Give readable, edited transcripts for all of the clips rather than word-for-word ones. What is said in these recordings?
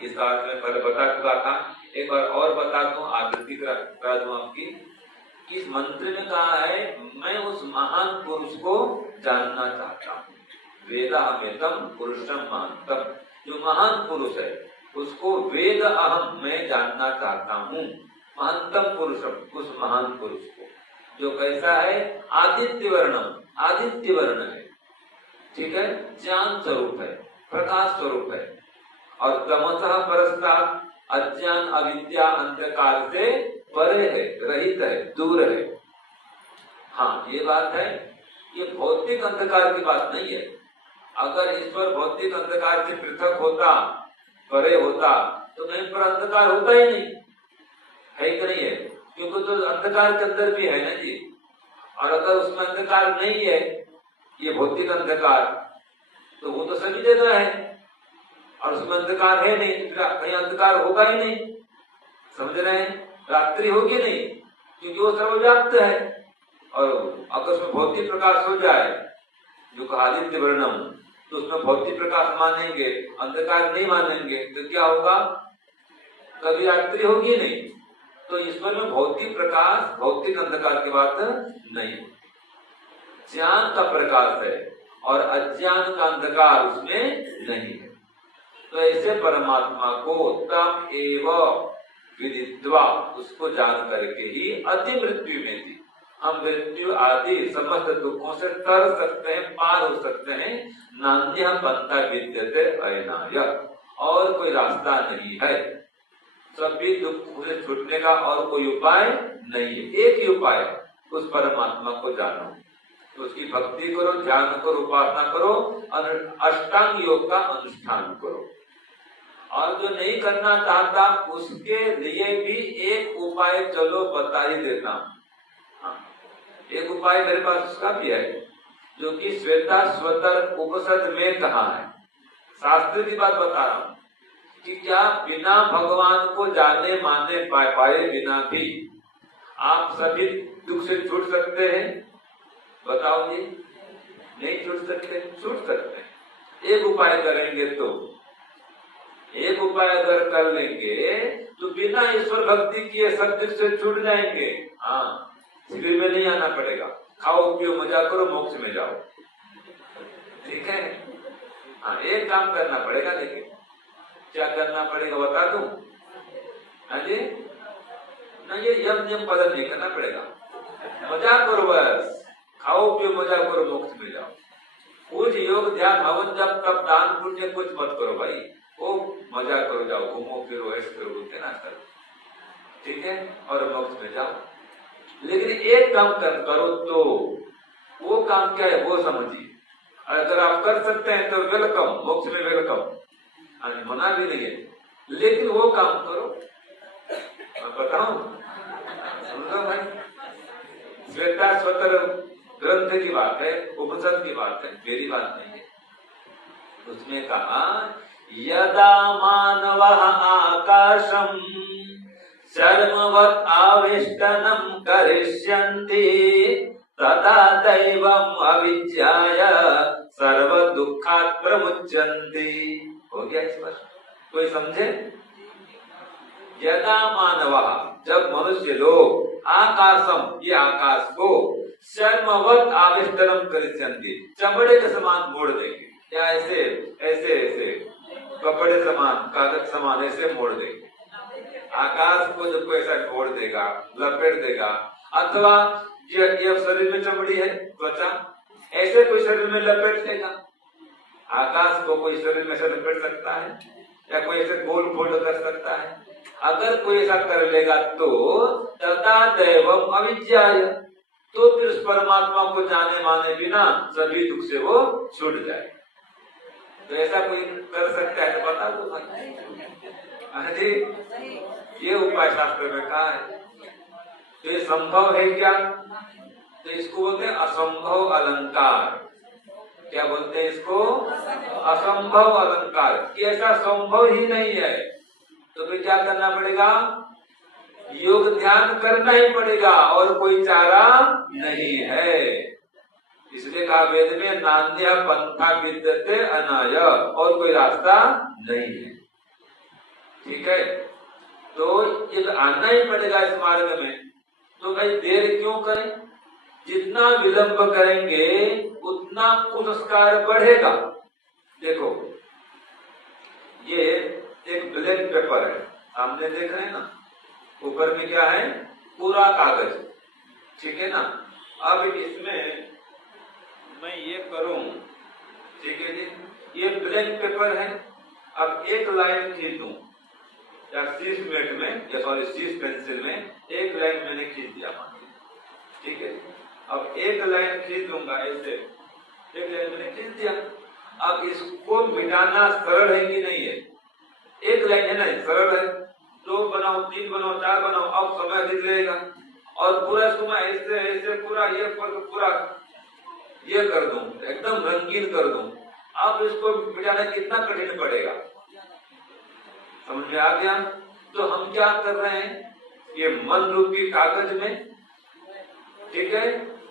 इस बात में पहले बता चुका था, एक बार और बता दूं, आवृत्ति करा दूं आपकी। इस मंत्र में कहा है मैं उस महान पुरुष को जानना चाहता हूँ। वेदाहमेतम पुरुषम महानतम, जो महान पुरुष है उसको वेद अहम मैं जानना चाहता हूँ। महानतम पुरुषम, उस महान पुरुष को जो कैसा है, आदित्य वर्णम, आदित्य वर्ण है, ठीक है, ज्ञान स्वरूप है, प्रकाश स्वरूप है, और तमसः परस्तात् अज्ञान अविद्या अंधकार से परे है, रहित है, दूर है। हाँ ये बात है, ये भौतिक अंधकार की बात नहीं है। अगर ईश्वर भौतिक अंधकार से पृथक होता, परे होता, तो कहीं पर अंधकार होता ही नहीं है, कि नहीं है, क्योंकि तो अंधकार के अंदर भी है ना जी। और अगर उसमें अंधकार नहीं है, ये भौतिक अंधकार, तो वो तो सभी जगह है, और उसमें अंधकार है नहीं, कहीं अंधकार होगा ही नहीं, समझ रहे हैं, रात्रि होगी नहीं, क्योंकि वो सर्वव्याप्त है। और अगर उसमें भौतिक प्रकाश हो जाए, जो कहा आदित्य वर्णम, तो उसमें भौतिक प्रकाश मानेंगे, अंधकार नहीं मानेंगे, तो क्या होगा, कभी रात्रि होगी नहीं। तो ईश्वर में भौतिक प्रकाश, भौतिक अंधकार की बात नहीं, ज्ञान का प्रकाश है और अज्ञान का अंधकार उसमें नहीं है। तो ऐसे परमात्मा को तम एव विदित्वा, उसको जान करके ही अति मृत्यु में थी हम मृत्यु आदि समस्त दुखों से तर सकते हैं, पार हो सकते हैं। नान्यः पन्था विद्यते अयनाय, और कोई रास्ता नहीं है, सभी दुखों से छूटने का और कोई उपाय नहीं है। एक ही उपाय, उस परमात्मा को जानो, तो उसकी भक्ति करो, ध्यान करो, उपासना करो, अष्टांग योग का अनुष्ठान करो। और जो नहीं करना चाहता उसके लिए भी एक उपाय चलो बता ही देता हूं। हाँ, एक उपाय मेरे पास उसका भी है, जो कि श्वेताश्वतर उपनिषद में कहा है, शास्त्र की बात बता रहा हूं, कि क्या बिना भगवान को जाने माने पाए बिना भी आप सभी दुख से छूट सकते हैं? बताओ जी, नहीं छूट सकते? छूट सकते हैं। एक उपाय करेंगे तो, एक उपाय अगर कर लेंगे तो बिना ईश्वर भक्ति किए सब दुख से छूट जाएंगे। हाँ, शिविर में नहीं आना पड़ेगा, खाओ पियो मजा करो, मोक्ष में जाओ, ठीक है। हाँ, एक काम करना पड़ेगा, लेकिन क्या करना पड़ेगा बता दूं? हाँ जी, ना ये यम नियम पालन नहीं करना पड़ेगा, मजा करो बस, खाओ पियो मजा करो, मोक्ष में जाओ। कुछ योग ध्यान हवन जब तब दान पुण्य कुछ मत करो भाई, वो मजा करो, जाओ घूमो फिरो, ऐसे करो, बोलते ना करो, ठीक है, और मोक्ष में जाओ। लेकिन एक काम करो तो वो काम क्या है वो समझिए। अगर आप कर सकते हैं तो वेलकम, मोक्ष में वेलकम, मना भी नहीं है, लेकिन वो काम करो। मैं बताऊं, सुन लो भाई, श्वेताश्वतर ग्रंथ की बात है, उपनिषद की बात है, मेरी बात नहीं है। उसमें कहा यदा मानवः आकाशं चर्मवत् आविष्टनं करिष्यन्ति तदा दैवम् अविज्ञाय सर्व दुःखात् प्रमुच्यन्ति। हो गया स्पष्ट? कोई समझे? यदा मानवः, जब मनुष्य लोग आकाशम, ये आकाश को चर्मवत् आविष्टनं करिष्यन्ति, चमड़े के समान मोड़ देंगे, या ऐसे ऐसे ऐसे कपड़े समान, कागज समान ऐसे मोड़ देंगे। आकाश को जब कोई ऐसा मोड़ देगा, लपेट देगा, अथवा ये शरीर में चमड़ी है, त्वचा, ऐसे कोई शरीर में लपेट देगा। आकाश को कोई शरीर में ऐसे लपेट सकता है, या कोई ऐसे गोल फोल्ड कर सकता है? अगर कोई ऐसा कर लेगा तो तदा दैवम अविज्ञाय, तो फिर उस परमात्मा को जाने माने बिना सभी दुख से वो छूट जाए। तो ऐसा कोई कर सकता है तो बता दो भाई। जी, ये उपाय शास्त्र में कहा है। तो ये संभव है क्या? तो इसको बोलते हैं असंभव अलंकार। क्या बोलते हैं इसको? असंभव अलंकार, कि ऐसा संभव ही नहीं है। तो फिर क्या करना पड़ेगा? योग ध्यान करना ही पड़ेगा, और कोई चारा नहीं है। इसलिए कहा वेद में नान्यः पन्था विद्यते अनाय, और कोई रास्ता नहीं है। ठीक है, तो ये आना ही पड़ेगा इस मार्ग में। तो भाई देर क्यों करें, जितना विलंब करेंगे उतना कुसंस्कार बढ़ेगा। देखो ये एक ब्लैक पेपर है, सामने देख रहे हैं ना, ऊपर में क्या है, पूरा कागज, ठीक है ना। अब इसमें मैं ये करूं, ठीक है जी, ये ब्लैक पेपर है। अब एक लाइन खींच दूं या शीश मेट में, या सॉरी शीश पेंसिल में एक लाइन मैंने खींच दिया, ठीक है। अब एक लाइन खींच दूंगा ऐसे, एक लाइन मैंने खींच दिया। अब इसको मिटाना सरल है कि नहीं है, एक लाइन है ना, सरल है, 2 बनाओ, 3 बनाओ, 4 बनाओ, अब समय अधिक लगेगा। और पूरा इसको मैं ऐसे ऐसे पूरा ये कर दूं, एकदम रंगीन कर दूं, अब इसको मिटाना कितना कठिन पड़ेगा, समझ में आ गया। तो हम क्या कर रहे हैं, ये मन रूपी कागज में, ठीक है,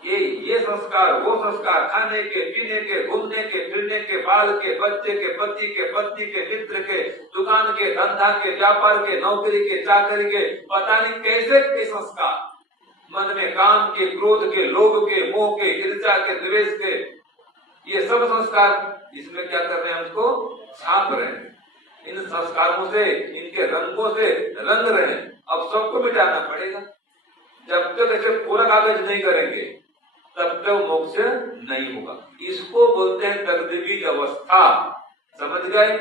ये संस्कार, वो संस्कार, खाने के, पीने के, घूमने के, फिरने के, बाल के, बच्चे के, पति के, पत्नी के, मित्र के, दुकान के, धंधा के, व्यापार के, नौकरी के, चाकरी के, पता नहीं कैसे के संस्कार, मन में काम के, क्रोध के, लोभ के, मोह के, ईर्ष्या के, द्वेष के, ये सब संस्कार इसमें क्या कर रहे हैं, उसको छाप रहे हैं, इन संस्कारों से, इनके रंगों से रंग रहे हैं। अब सबको मिटाना पड़ेगा। जब तक ऐसे पूरा कागज नहीं करेंगे तब तक मोक्ष नहीं होगा। इसको बोलते हैं तकदीबी अवस्था। समझ गए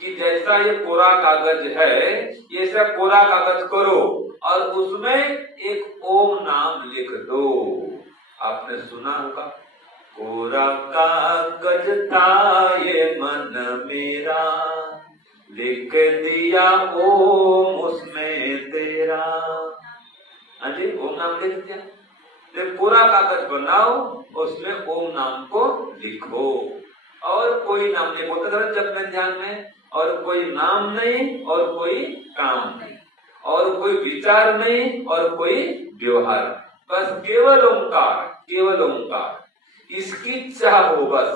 कि जैसा ये कोरा कागज है, ये सब कोरा कागज करो और उसमें एक ओम नाम लिख दो। आपने सुना होगा, कोरा कागज था ये मन मेरा, लिख दिया ओम उसमें तेरा। हाँ जी, ओम नाम लिख दिया। तो पूरा कागज बनाओ, उसमें ओम नाम को लिखो, और कोई नाम नहीं बोलते जब में ध्यान में, और कोई नाम नहीं और कोई काम नहीं और कोई विचार नहीं और कोई व्यवहार, बस केवल ओंकार, केवल ओंकार, इसकी चाह हो बस।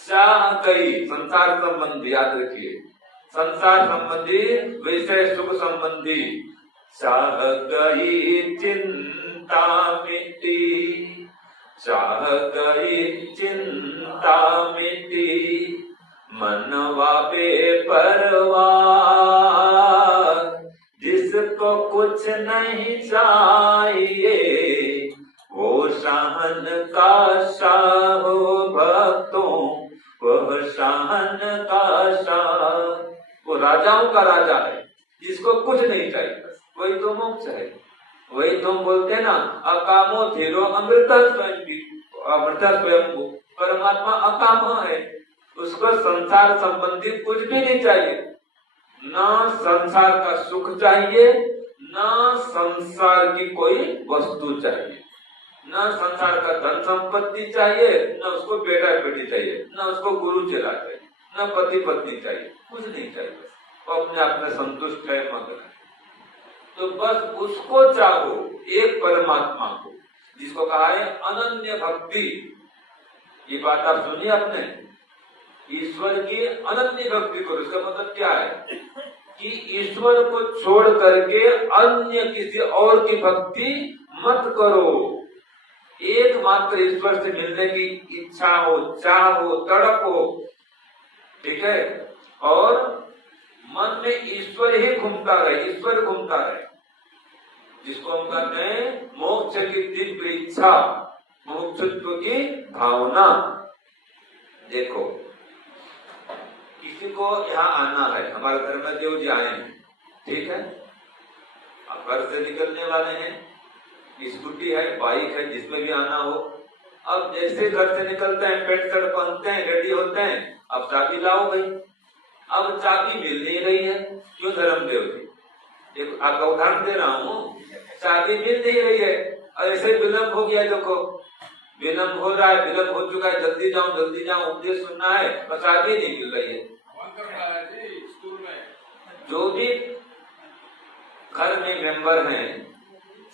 चाह कई संसार संबंधी, याद रखिए, संसार संबंधी, विषय सुख संबंधी, चाह गई चिंता मिटी, चाह गई चिंता मिटी, मनवा बेपरवाह, जिसको कुछ नहीं चाहिए वो शाहन का शाह भक्तों, वह शाहन का शाह, वो राजाओं का राजा है, जिसको कुछ नहीं चाहिए, वही तो मोक्ष है। वही तो हम बोलते हैं ना, अकामो धीरो अमृत स्वयं, परमात्मा अकाम है, उसको संसार संबंधी कुछ भी नहीं चाहिए, ना संसार का सुख चाहिए, ना संसार की कोई वस्तु चाहिए, ना संसार का धन संपत्ति चाहिए, ना उसको बेटा बेटी चाहिए, ना उसको गुरु चेला चाहिए, ना पति पत्नी चाहिए, कुछ नहीं चाहिए, वो अपने आप में संतुष्ट है, मगन है। तो बस उसको चाहो, एक परमात्मा को, जिसको कहा है अनन्य भक्ति। ये बात आप सुनिए आपने, ईश्वर की अनन्य भक्ति करो। इसका मतलब क्या है कि ईश्वर को छोड़ करके अन्य किसी और की भक्ति मत करो। एकमात्र ईश्वर से मिलने की इच्छा हो, चाह हो, तड़प हो, ठीक है, और मन में ईश्वर ही घूमता रहे, ईश्वर घूमता रहे, जिसको हम कहते हैं मोक्ष की तीव्र इच्छा, मोक्षत्व की भावना। देखो, किसी को यहाँ आना है, हमारे धर्मदेव जी आए हैं, ठीक है, आप घर से निकलने वाले हैं, स्कूटी है, बाइक है, जिसमें भी आना हो। अब जैसे घर से निकलते हैं, पेंट शर्ट पहनते हैं, रेडी होते हैं, अब चाबी लाओ भाई। अब चाबी मिल नहीं रही है, क्यों धर्मदेव जी? देखो आपका उदाहरण दे रहा हूँ, चाबी मिल नहीं रही है, और ऐसे विलम्ब हो गया, देखो विलम्ब हो रहा है, विलम्ब हो चुका है, जल्दी जाओ, उपदेश सुनना है, और चाबी नहीं मिल रही है। जो भी घर में मेंबर हैं,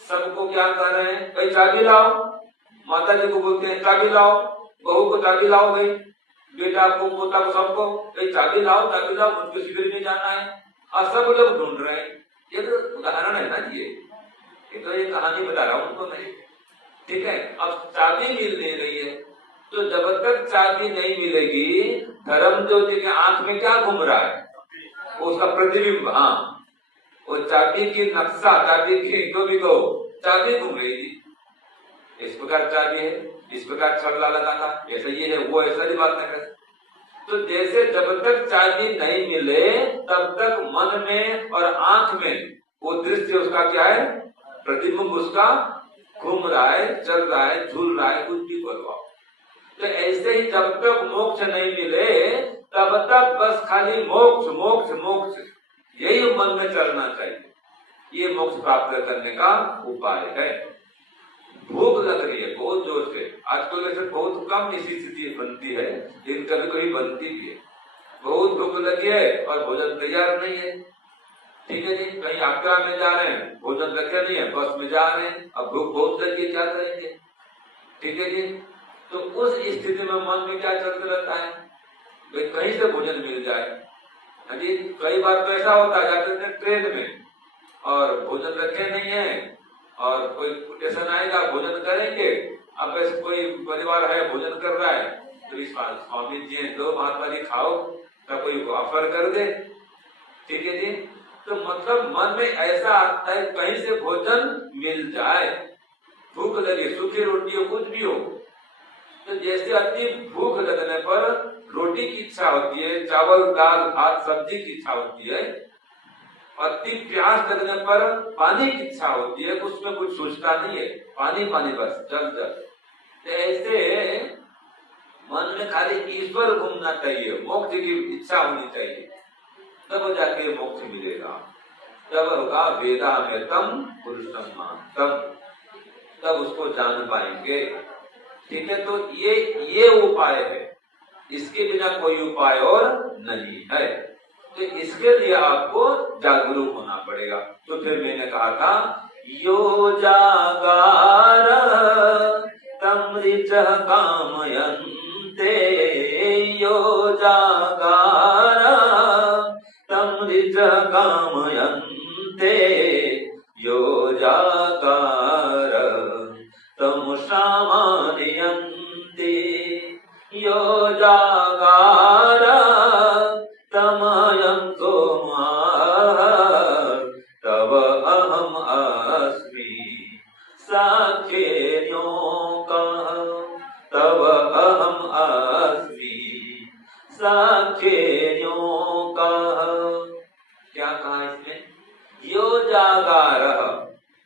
सबको क्या कर रहे हैं, भाई चाबी लाओ। माता जी को बोलते हैं चाबी लाओ, बहू को चाबी लाओ भाई, बेटा को, पोता को, सबको चाबी लाओ, मुझको शिविर में जाना है, और सब लोग ढूंढ रहे हैं। ये तो उदाहरण है ना ये तो ये कहानी बता रहा हूं उनको मैं, ठीक है। अब चाबी मिल नहीं रही है, तो जब तक चाबी नहीं मिलेगी, धर्म ज्योति के आंख में क्या घूम रहा है, उसका प्रतिबिंब। हाँ, वो चाबी की नक्शा, चाबी की जो भी कहो, चाबी घूम रही थी। इस प्रकार चाबी है, इस प्रकार छल्ला लगा था, ऐसा ये है वो, ऐसा ही बात नहीं कर। तो जैसे जब तक चाबी नहीं मिले तब तक मन में और आंख में वो दृश्य उसका क्या है, प्रतिबिंब उसका घूम रहा है, चल रहा है, झूल रहा है, कुछ भी करवाओ। तो ऐसे ही जब तक मोक्ष नहीं मिले तब तक बस खाली मोक्ष मोक्ष मोक्ष यही मन में चलना चाहिए। ये मोक्ष प्राप्त करने का उपाय है। भूख लग रही है बहुत जोर से, आजकल वैसे बहुत कम ऐसी स्थिति बनती है, लेकिन कभी कभी बनती भी है। बहुत भूख लगी है और भोजन तैयार नहीं है, ठीक है जी। कहीं यात्रा में जा रहे हैं, भोजन रखे नहीं है, बस में जा रहे हैं, अब भूख बहुत लगी है, क्या करेंगे, ठीक है जी। तो उस स्थिति में मन में क्या चलते रहता है, कहीं से भोजन मिल जाए जी। कई बार तो ऐसा होता है, जाते थे ट्रेन में और भोजन रखे नहीं है, और कोई स्टेशन आएगा, भोजन करेंगे। अब ऐसे कोई परिवार है भोजन कर रहा है, तो इस बार स्वामी जी दो महात्मा जी खाओ, तो कोई ऑफर कर दे, ठीक है जी। तो मतलब मन में ऐसा आता है कहीं से भोजन मिल जाए, भूख लगे, सूखी रोटी हो, कुछ भी हो। तो जैसे अति भूख लगने पर रोटी की इच्छा होती है, चावल दाल भात सब्जी की इच्छा होती है, अति प्यास लगने पर पानी की इच्छा होती है, उसमें कुछ सोचता नहीं है, पानी पानी बस जल जल। तो ऐसे मन में खाली ईश्वर घूमना चाहिए, मोक्ष की इच्छा होनी चाहिए, तब जाके मोक्ष मिलेगा। तब होगा वेदा में तम पुरुषम महांतम, तब उसको जान पाएंगे, ठीक है। तो ये उपाय है, इसके बिना कोई उपाय और नहीं है। तो इसके लिए आपको जागरूक होना पड़ेगा। तो फिर मैंने कहा था, यो जागार तम ऋचः कामयन्ते, यो जागार तम ऋचः कामयन्ते, यो जागार तम सामान्यन्ते, यो जागार तमयं सोमः तव अहम अस्मि साक्षिण्योऽकः, तव अहम अस्मि साक्षिण्योऽकः। क्या कहा इसमें, यो जागारः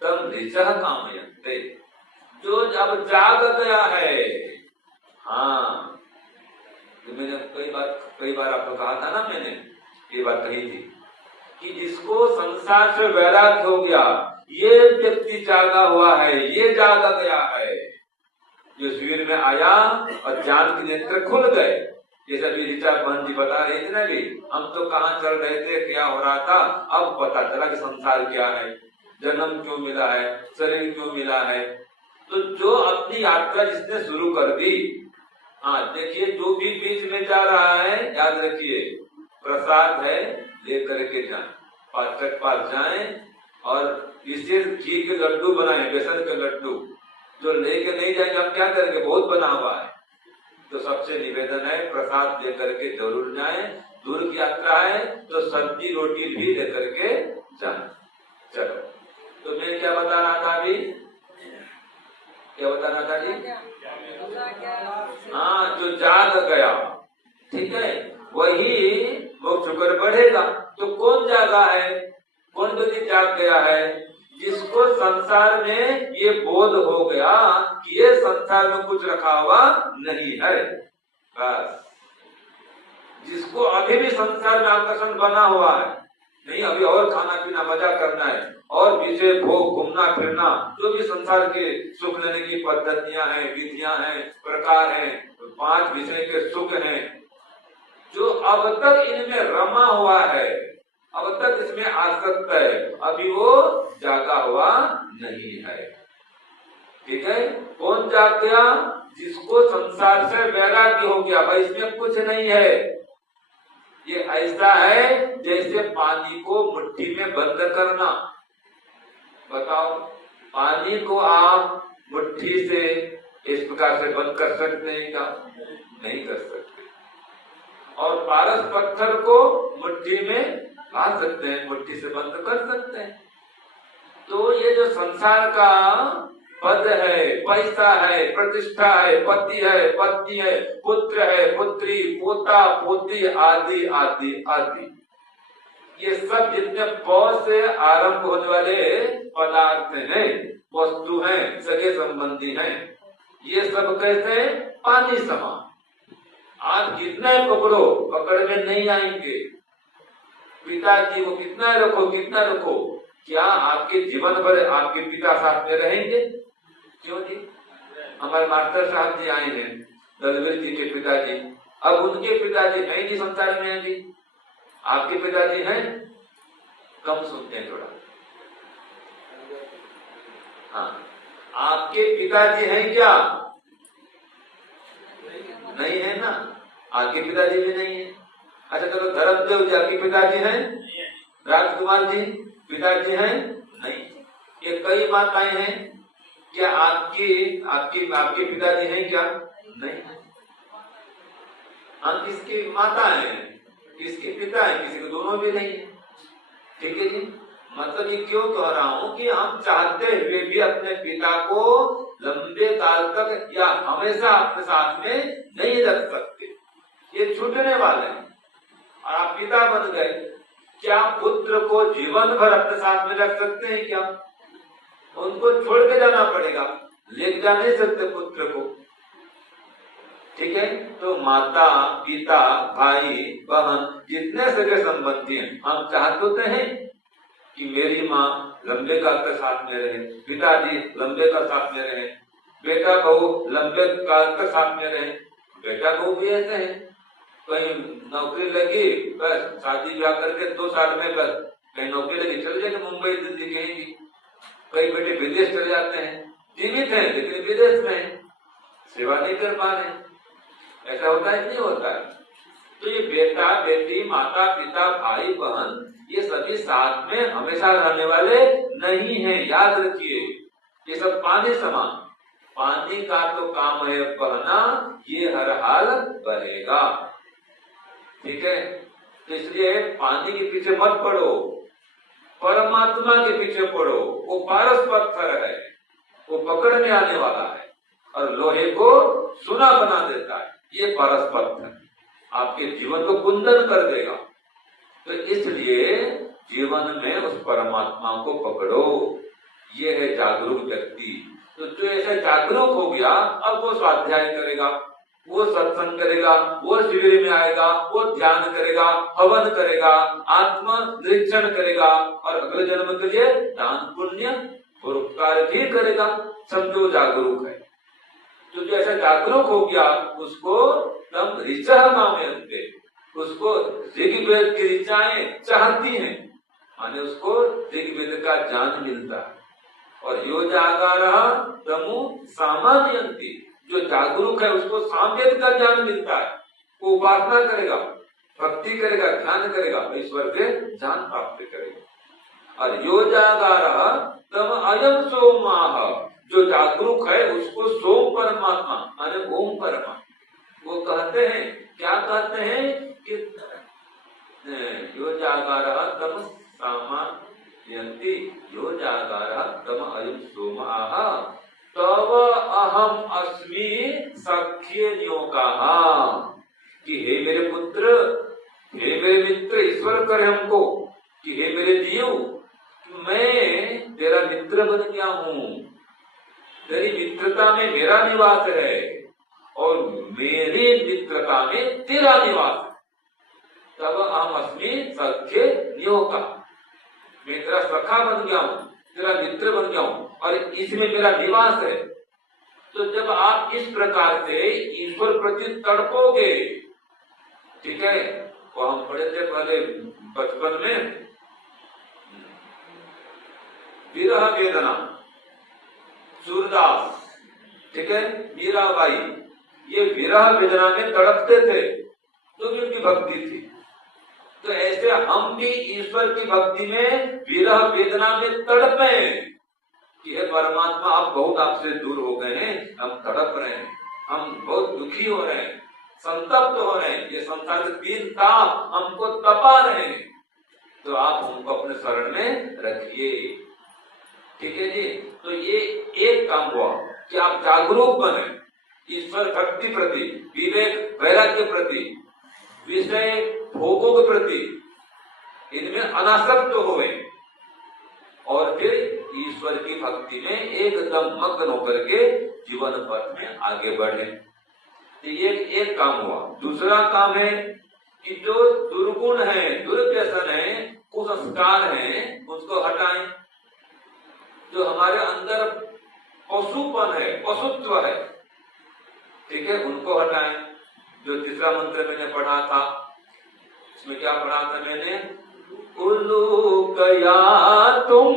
तम ऋचः कामयन्ते, जो अब जाग गया है। हाँ, तो मैंने कई बार आपको कहा था ना, मैंने ये बात कही थी कि जिसको संसार से वैराग्य हो गया, ये व्यक्ति जागा हुआ है, ये जागा गया है। जो शिविर में आया और ज्ञान के नेत्र खुल गए, जैसे अभी ऋचा बहन जी बता रहे थे ना, भी हम तो कहाँ चल रहे थे, क्या हो रहा था, अब पता चला कि संसार क्या है, जन्म क्यों मिला है, शरीर क्यों मिला है। तो जो अपनी यात्रा जिसने शुरू कर दी, हाँ देखिए, जो भी बीच में जा रहा है, याद रखिए प्रसाद है, लेकर के जाए, पास जाए, और विशेष घी के लड्डू बनाए, बेसन के लड्डू। जो लेके नहीं जाएंगे हम क्या करेंगे, बहुत बना हुआ है। तो सबसे निवेदन है, प्रसाद लेकर के जरूर जाए। दूर की यात्रा है तो सब्जी रोटी भी लेकर के जाए। चलो, तो मैं क्या बता रहा था अभी, क्या बता रहा था जी, हाँ, जो जाग गया, ठीक है, वही मोक्ष पर बढ़ेगा। तो कौन जागा है, कौन व्यक्ति जाग गया है, जिसको संसार में ये बोध हो गया कि ये संसार में कुछ रखा हुआ नहीं है। बस, जिसको अभी भी संसार में आकर्षण बना हुआ है, नहीं अभी और खाना पीना मजा करना है, और विषय भोग, घूमना फिरना, जो भी संसार के सुख लेने की पद्धतियां हैं, विधियां हैं, प्रकार हैं, 5 विषय के सुख हैं, जो अब तक इनमें रमा हुआ है, अब तक इसमें आसक्त है, अभी वो जागा हुआ नहीं है, ठीक है। कौन जाग गया, जिसको संसार से वैराग्य हो गया, भाई इसमें कुछ नहीं है, ये ऐसा है जैसे पानी को मुट्ठी में बंद करना। बताओ, पानी को आप मुट्ठी से इस प्रकार से बंद कर सकते हैं क्या? नहीं कर सकते। और पारस पत्थर को मुट्ठी में ला सकते हैं, मुट्ठी से बंद कर सकते हैं। तो ये जो संसार का पद है, पैसा है, प्रतिष्ठा है, पति है, पत्नी है, पुत्र है, पुत्री, पोता, पोती, आदि आदि आदि, ये सब जितने पौ से आरंभ होने वाले पदार्थ हैं, वस्तु हैं, सगे संबंधी हैं, ये सब कैसे? पानी समान। आप कितना पकड़ो, पकड़ में नहीं आएंगे। पिताजी को कितना रखो, कितना रखो, क्या आपके जीवन भर आपके पिता साथ में रहेंगे? क्यों जी? हमारे मास्टर साहब जी आए हैं, दलवीर जी के पिताजी, अब उनके पिताजी नहीं जी संसार में हैं जी, आपके पिताजी हैं? कम सुनते हैं थोड़ा। हाँ, आपके पिताजी हैं क्या? नहीं है ना, आपके पिताजी भी नहीं है। अच्छा चलो, धर्मदेव जी आपके पिताजी हैं? राजकुमार जी पिताजी हैं? नहीं। ये कई माताएं हैं, क्या आपकी आपकी आपके पिताजी हैं क्या? नहीं। हम किसकी माता हैं, किसके पिता हैं? किसी को दोनों भी नहीं है। ठीक है जी। मतलब ये क्यों कह रहा हूँ कि हम चाहते हुए भी अपने पिता को लंबे काल तक या हमेशा अपने साथ में नहीं रख सकते, ये छूटने वाले हैं। और आप पिता बन गए, क्या पुत्र को जीवन भर अपने साथ में रख सकते हैं क्या? उनको छोड़ के जाना पड़ेगा, ले जा नहीं सकते पुत्र को। ठीक है, तो माता, पिता, भाई, बहन, जितने सगे संबंधी हैं, हम चाहते हैं कि मेरी माँ लंबे काल तक साथ में रहे, पिताजी लंबे काल साथ में रहे, बेटा बहू लंबे काल तक साथ में रहे। बेटा बहू भी ऐसे हैं, कहीं नौकरी लगी, बस शादी ब्याह करके 2 साल में बस कहीं नौकरी लगी, चले जाते मुंबई दिल्ली कहीं भी। कई बेटे विदेश चले जाते हैं, जीवित हैं लेकिन विदेश में सेवा नहीं कर पा रहे। ऐसा होता है नहीं होता है? तो ये बेटा बेटी, माता पिता, भाई बहन, ये सभी साथ में हमेशा रहने वाले नहीं हैं, याद रखिए। ये सब पानी समान, पानी का तो काम है बहना, ये हर हाल बहेगा। ठीक है, तो इसलिए पानी के पीछे मत पड़ो, परमात्मा के पीछे पड़ो। वो पारस पत्थर है, वो पकड़ने आने वाला है और लोहे को सोना बना देता है। ये पारस पत्थर आपके जीवन को कुंदन कर देगा। तो इसलिए जीवन में उस परमात्मा को पकड़ो, ये है जागरूक व्यक्ति। तो जो ऐसा जागरूक हो गया, अब वो स्वाध्याय करेगा, वो सत्संग करेगा, वो शिविर में आएगा, वो ध्यान करेगा, हवन करेगा, आत्म निरीक्षण करेगा और अगले जन्म के लिए दान पुण्य परोपकार भी करेगा। समझो जागरूक है। तो जो ऐसा जागरूक हो गया, उसको तम ऋचा नामयन्ते, उसको ऋग्वेद की ऋचाएं चाहती हैं, माने उसको ऋग्वेद का ज्ञान मिलता है। और यो जागारः तमु सामान्यन्ति, जो जागरूक है उसको सामवेद का ज्ञान मिलता है। वो उपासना करेगा, भक्ति करेगा, ध्यान करेगा, ईश्वर से ज्ञान प्राप्त करेगा। और यो जागारः तम अयम सोमाः, जो जागरूक है उसको सोम परमात्मा माने ओम परमात्मा वो कहते हैं। क्या कहते हैं कि यो जागारः तम सामान्यन्ति, यो जागारः तम अयम सोमाः तव अहम अस्मि सख्ये न्योकाः, कि हे मेरे पुत्र, हे मेरे मित्र, ईश्वर करे हमको कि हे मेरे जीव, मैं तेरा मित्र बन गया हूँ, तेरी मित्रता में मेरा निवास है और मेरी मित्रता में तेरा निवास है। तब अहम अस्मि सख्ये न्योकाः, मैं तेरा सखा बन गया हूँ, तेरा मित्र बन गया हूँ और इसमें मेरा निवास है। तो जब आप इस प्रकार से ईश्वर प्रति तड़पोगे, ठीक है, वो हम पढ़े थे पहले बचपन में, विरह वेदना, सूरदास ठीक है, मीराबाई ये विरह वेदना में तड़पते थे तो भी उनकी भक्ति थी। तो ऐसे हम भी ईश्वर की भक्ति में विरह वेदना में तड़पे कि हे परमात्मा आप बहुत आपसे दूर हो गए हैं, हम तड़प रहे हैं, हम बहुत दुखी हो रहे हैं, संतप्त हो रहे हैं, ये संसार के 3 ताप हमको तपा रहे हैं, तो आप हमको अपने शरण में रखिए। ठीक है जी। तो ये एक काम हुआ कि आप जागरूक बने ईश्वर भक्ति प्रति, विवेक वैराग्य प्रति, विषय भोगों के प्रति, इनमें अनासक्त हुए और फिर ईश्वर की भक्ति में एकदम मग्न होकर के जीवन पथ में आगे बढ़े। तो ये एक काम हुआ। दूसरा काम है कि जो दुर्गुण है, दुर्व्यसन है, कुसंस्कार है, उसको हटाएं। जो हमारे अंदर पशुपन है, पशुत्व है, ठीक है, उनको हटाएं। जो तीसरा मंत्र मैंने पढ़ा था, इसमें क्या पढ़ा था मैंने? उल्लूकया तुम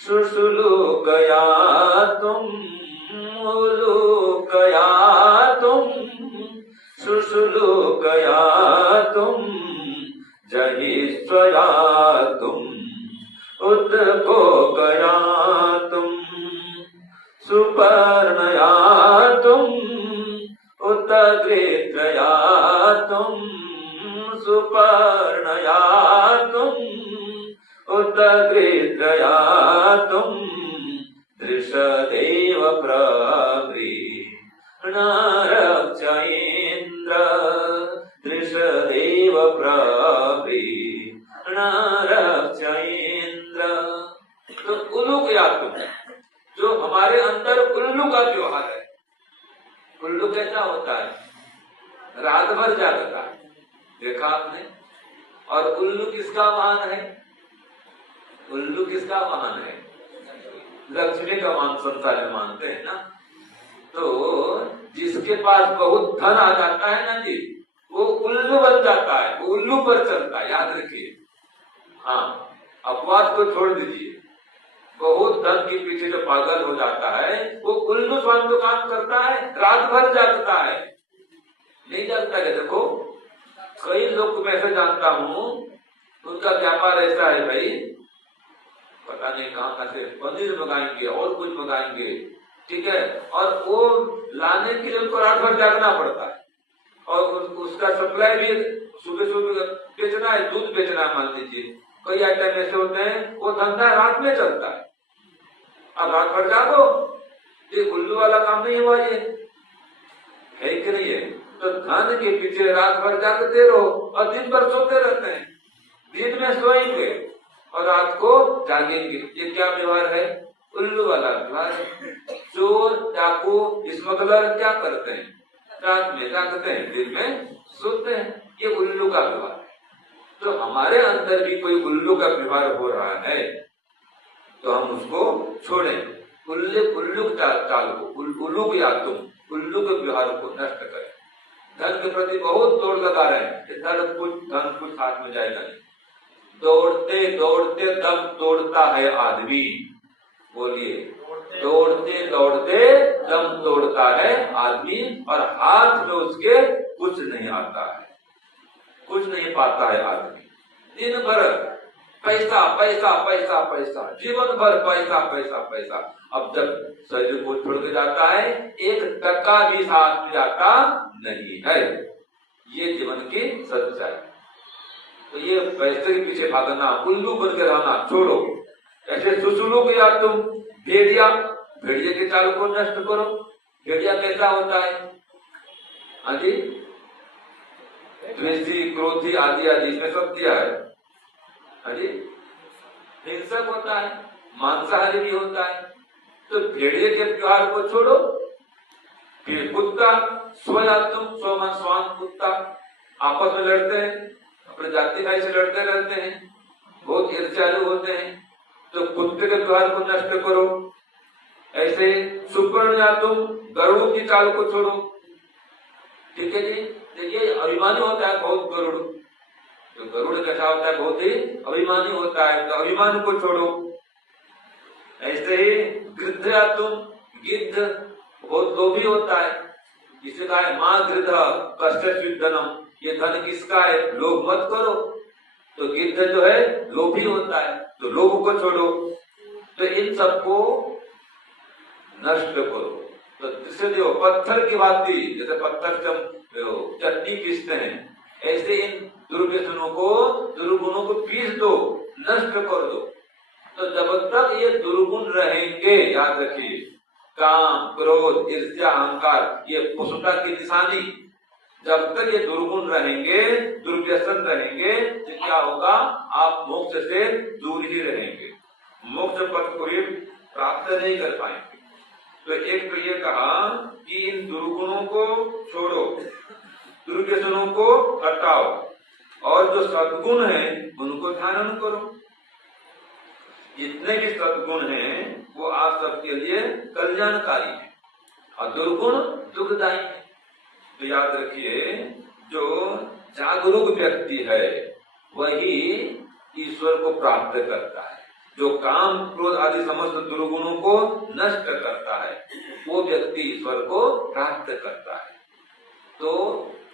शुश्लूकया तुम, उल्लूकया तुम शुश्लूकया तुम, जहिष्वया तुम उद्कोकया तुम, सुपर्णया तुम उतग्रेत्रया तुम, सुपर्णया तुम उतग्रेत्रया तुम, दृशदेव प्रवृणारक्ष इंद्र, दृशदेव प्रवृणारक्ष इंद्र। तो उल्लू याद तुम, जो हमारे अंदर उल्लू का व्यवहार है। उल्लू कैसा होता है? रात भर जागता है, देखा आपने? और उल्लू किसका वाहन है? उल्लू किसका वाहन है? लक्ष्मी का वाहन संसार में मानते हैं ना। तो जिसके पास बहुत धन आ जाता है ना जी, वो उल्लू बन जाता है, वो उल्लू पर चलता है, याद रखिए। हाँ, अपवाद को छोड़ दीजिए। बहुत धन के पीछे जो पागल हो जाता है वो उल्लू स्वामी तो काम करता है, रात भर जागता है, नहीं जागता है। देखो कई लोग को मैं ऐसे जानता हूँ, उनका व्यापार ऐसा है भाई, पता नहीं कहाँ से पनीर मंगाएंगे और कुछ मंगाएंगे, ठीक है, और वो लाने के लिए उनको रात भर जागना पड़ता है। और उसका सप्लाई भी सुबह सुबह बेचना है, दूध बेचना है मान लीजिए, कई आइटम ऐसे होते हैं, वो धंधा रात में चलता है। अब रात भर जागो, ये उल्लू वाला काम नहीं हुआ, ये है कि नहीं है? तो धन के पीछे रात भर जागते रहो और दिन भर सोते रहते हैं। दिन में सोएंगे और रात को जागेंगे, ये क्या व्यवहार है? उल्लू वाला व्यवहार है। चोर, डाकू, स्मगलर क्या करते हैं? रात में जागते हैं, दिन में सोते हैं, ये उल्लू का व्यवहार है। तो हमारे अंदर भी कोई उल्लू का व्यवहार हो रहा है तो हम उसको छोड़ें। उल्लू चाल को, उल्लू की आदतों, उल्लू के व्यवहार को नष्ट करें। धन के प्रति बहुत दौड़ लगा रहे हैं, धन कुछ हाथ में जाएगा नहीं। दौड़ते दौड़ते दम तोड़ता है आदमी, बोलिए, दौड़ते दौड़ते दम तोड़ता है आदमी, और हाथ में उसके कुछ नहीं आता है, कुछ नहीं पाता है आदमी। दिन भर पैसा पैसा पैसा पैसा, जीवन भर पैसा पैसा पैसा। अब जब शरीर को छोड़ के जाता है, 1 टका भी साथ में जाता नहीं है। ये जीवन की सच्चाई। तो ये पैसे के पीछे भागना, उल्लू बन के रहना छोड़ो। ऐसे सुसुलू किया तुम, भेड़िया, भेड़िया के चाल को नष्ट करो। भेड़िया कैसा होता है? हाँ जी, द्वेषी, क्रोधी आदि आदि, इसमें सब दिया है। अरे हिंसक होता है, मांसाहारी भी होता है। तो भेड़िए के व्यवहार को छोड़ो। फिर कुत्ता, सोया तुम, सोमन स्वान कुत्ता, आपस में लड़ते हैं, अपने जाति भाई से लड़ते रहते हैं, बहुत ईर्ष्यालु होते हैं। तो कुत्ते के व्यवहार को नष्ट करो। ऐसे सुपर्ण तुम, गरुड़ की चाल को छोड़ो। ठीक है जी। देखिए अभिमानी होता है बहुत गरुड़, तो गरुड़ कैसा होता है? बहुत ही अभिमानी होता है, तो अभिमान को छोड़ो। ऐसे ही गिद्ध तुम, गिद्ध बहुत लोभी होता है। जिसे कहा है माँ गृध कष्ट धनम, ये धन किसका है, लोभ मत करो। तो गिद्ध जो है लोभी होता है, तो लोभ को छोड़ो। तो इन सबको नष्ट करो। तो जिससे जो पत्थर की भांति, जैसे पत्थर से हम चटनी पीसते हैं, ऐसे इन दुर्व्यसनों को, दुर्गुणों को पीस दो, नष्ट कर दो। तो जब तक ये दुर्गुण रहेंगे, याद रखिए, काम, क्रोध, ईर्ष्या, अहंकार, ये पुष्टता की निशानी, जब तक ये दुर्गुण रहेंगे, दुर्व्यसन रहेंगे, तो क्या होगा, आप मोक्ष से दूर ही रहेंगे, मोक्ष पथ को भी प्राप्त नहीं कर पाएंगे। तो एक तो ये कहा कि इन दुर्गुणों को छोड़ो, दुर्व्यसनों को हटाओ, और जो सद्गुण है उनको धारण करो। जितने भी सद्गुण हैं वो आप सबके लिए कल्याणकारी है, और दुर्गुण दुखदायी है। तो याद रखिए, जो जागरूक व्यक्ति है वही ईश्वर को प्राप्त करता है। जो काम, क्रोध आदि समस्त दुर्गुणों को नष्ट करता है, वो व्यक्ति ईश्वर को प्राप्त करता है। तो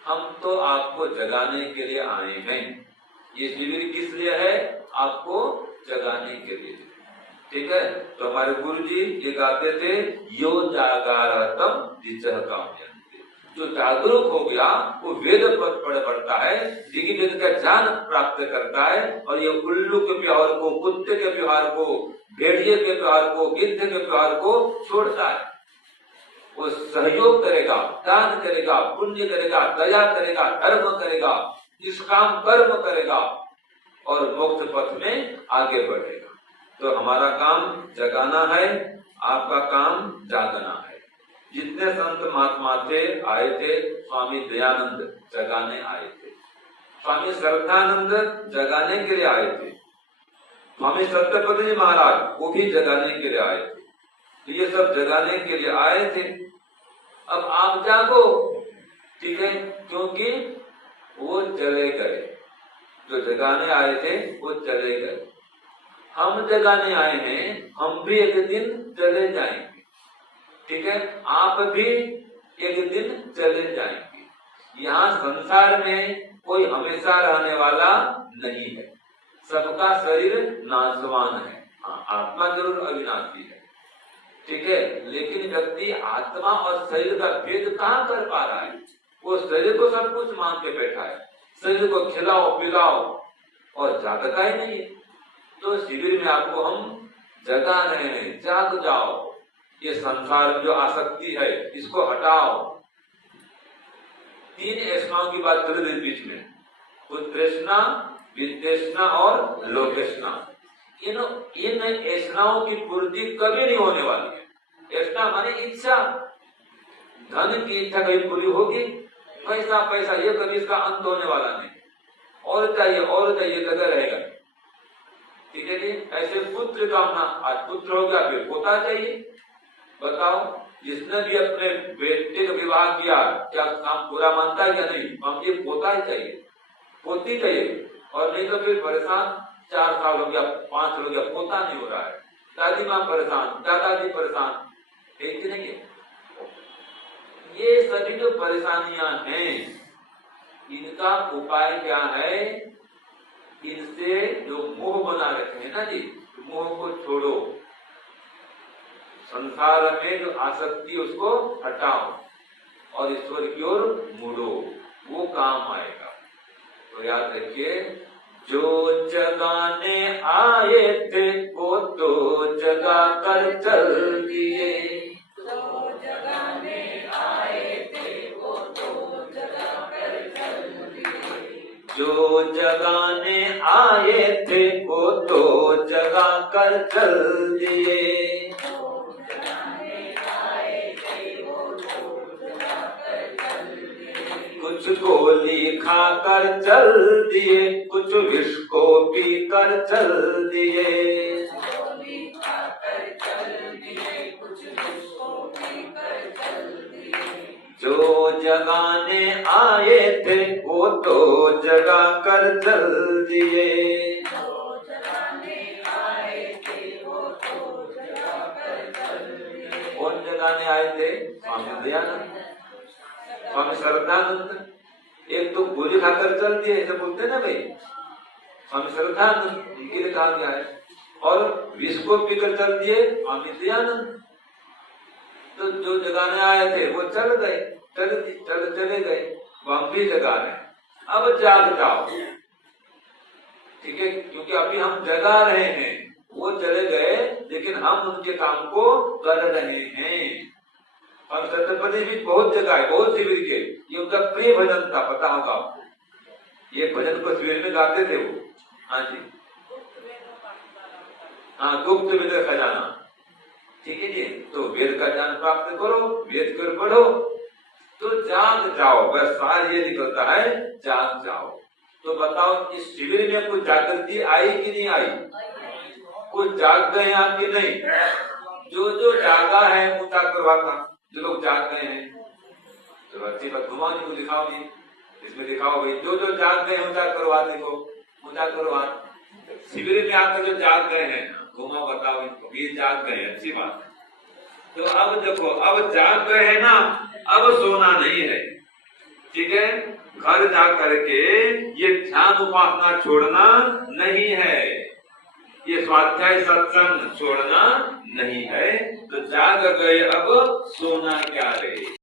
हम तो आपको जगाने के लिए आए हैं। ये शिविर किस लिए है, आपको जगाने के लिए। ठीक है, तो हमारे गुरु जी ये गाते थे, यो जागरतम दिचह काम्यन्ते। जो जागरूक हो गया वो वेद पढ़ता है, ऋग्वेद का ज्ञान प्राप्त करता है, और ये उल्लू के व्यवहार को, कुत्ते के व्यवहार को, भेड़िए के व्यवहार को, गिद्ध के व्यवहार को छोड़ता है। वो सहयोग करेगा, दान करेगा, पुण्य करेगा, दया करेगा, धर्म करेगा, निष्काम कर्म करेगा, और मोक्ष पथ में आगे बढ़ेगा। तो हमारा काम जगाना है, आपका काम जागना है। जितने संत महात्मा थे, आए थे, स्वामी दयानंद जगाने आए थे, स्वामी श्रद्धानंद जगाने के लिए आए थे, स्वामी सत्यपति महाराज वो भी जगाने के लिए आए थे। तो ये सब जगाने के लिए आए थे। अब आप जागो, ठीक है, क्योंकि वो चले गए, जो जगाने आए थे वो चले गए। हम जगाने आए हैं, हम भी एक दिन चले जाएंगे। ठीक है, आप भी एक दिन चले जाएंगे। यहाँ संसार में कोई हमेशा रहने वाला नहीं है, सबका शरीर नाशवान है। आत्मा जरूर अविनाशी है, ठीक है, लेकिन व्यक्ति आत्मा और शरीर का भेद कहाँ कर पा रहा है। वो शरीर को सब कुछ मान के बैठा है, शरीर को खिलाओ पिलाओ, और जागता ही नहीं है। तो शिविर में आपको हम जगा रहे हैं, जाग जाओ, ये संसार में जो आसक्ति है इसको हटाओ। 3 ऐष्णाओं की बात कर रही बीच में, उत्तृष्णा, वितृष्णा और लोभेष्णा। इन ऐष्णाओं की पूर्ति कभी नहीं होने वाली है। ऐष्णा माने इच्छा, धन की इच्छा कभी पूरी होगी, पैसा पैसा ये कभी इसका अंत होने वाला नहीं, और चाहिए लगा रहेगा। ठीक है जी, ऐसे पुत्र कामना, आज पुत्र हो गया, फिर पोता चाहिए। बताओ, जिसने भी अपने बेटे का विवाह किया, क्या काम पूरा मानता है या नहीं, हम ये पोता ही चाहिए, पोती चाहिए, और नहीं तो फिर परेशान। 4 साल हो गया, 5 हो गया, पोता नहीं हो रहा है, दादी माँ परेशान, दादाजी परेशान, ठीक नहीं है। ये सभी जो परेशानियां हैं, इनका उपाय क्या है, इनसे जो मोह बना रखे हैं ना जी, मोह को छोड़ो, संसार में जो आसक्ति उसको हटाओ, और ईश्वर की ओर मुड़ो, वो काम आएगा। तो याद रखिए, जो जगाने आए थे वो तो जगा कर चल दिए, जो जगाने आए थे वो तो जगा कर चल दिए, जो जगाने आए थे वो तो जगा कर चल दिए, कुछ गोली खाकर चल दिए, कुछ विष को पी कर चल दिए, गोली खाकर चल दिए, कुछ विष को पी कर चल दिए, जो जगाने आए थे वो तो जगा कर चल दिए, जो जगाने आए थे वो तो जगा कर चल दिए। कौन जगा जगाने आए थे स्वामी दयानंद, स्वामी श्रद्धानंद। एक तो गोली खाकर चल दिए ऐसे बोलते ना भाई, स्वामी श्रद्धानंद उनके लिए कहा गया है। और विष को पीकर चल दिए स्वामी दयानंद। तो जो जगाने आए थे वो चल गए, चले गए, वो हम भी जगा रहे हैं। अब जाग जाओ, ठीक है, क्योंकि अभी हम जगा रहे हैं, वो चले गए लेकिन हम उनके काम को कर रहे हैं। और छत्रपति भी बहुत जगह है, बहुत शिविर के, ये उनका प्रिय भजन था, पता होगा आपको। ये भजन को शिविर में गाते थे वो। हाँ जी, हाँ, गुप्त वेद का खजाना, ठीक है जी। तो वेद का ज्ञान प्राप्त करो, वेद को पढ़ो, तो जाग जाओ, बस सार ये निकलता है, जाग जाओ। तो बताओ इस शिविर में कुछ जागृति आई कि नहीं आई? कुछ जाग गए आप कि नहीं? जो जागा है ऊंचा करवाता, जो लोग जाग गए हैं तो अच्छी बात, घुमाओ जी को दिखाओ जी, इसमें दिखाओ भाई, जो जाग गए ऊंचा करवा, देखो ऊंचा करवा। शिविर में आकर जो जाग गए हैं घुमाओ, बताओ इनको, ये जाग गए, अच्छी बात है। तो अब देखो, अब जाग गए हैं ना, अब सोना नहीं है, ठीक है। घर जा करके ये ध्यान उपासना छोड़ना नहीं है, ये स्वाध्याय सत्संग छोड़ना नहीं है। तो जाग गए, अब सोना क्या रे।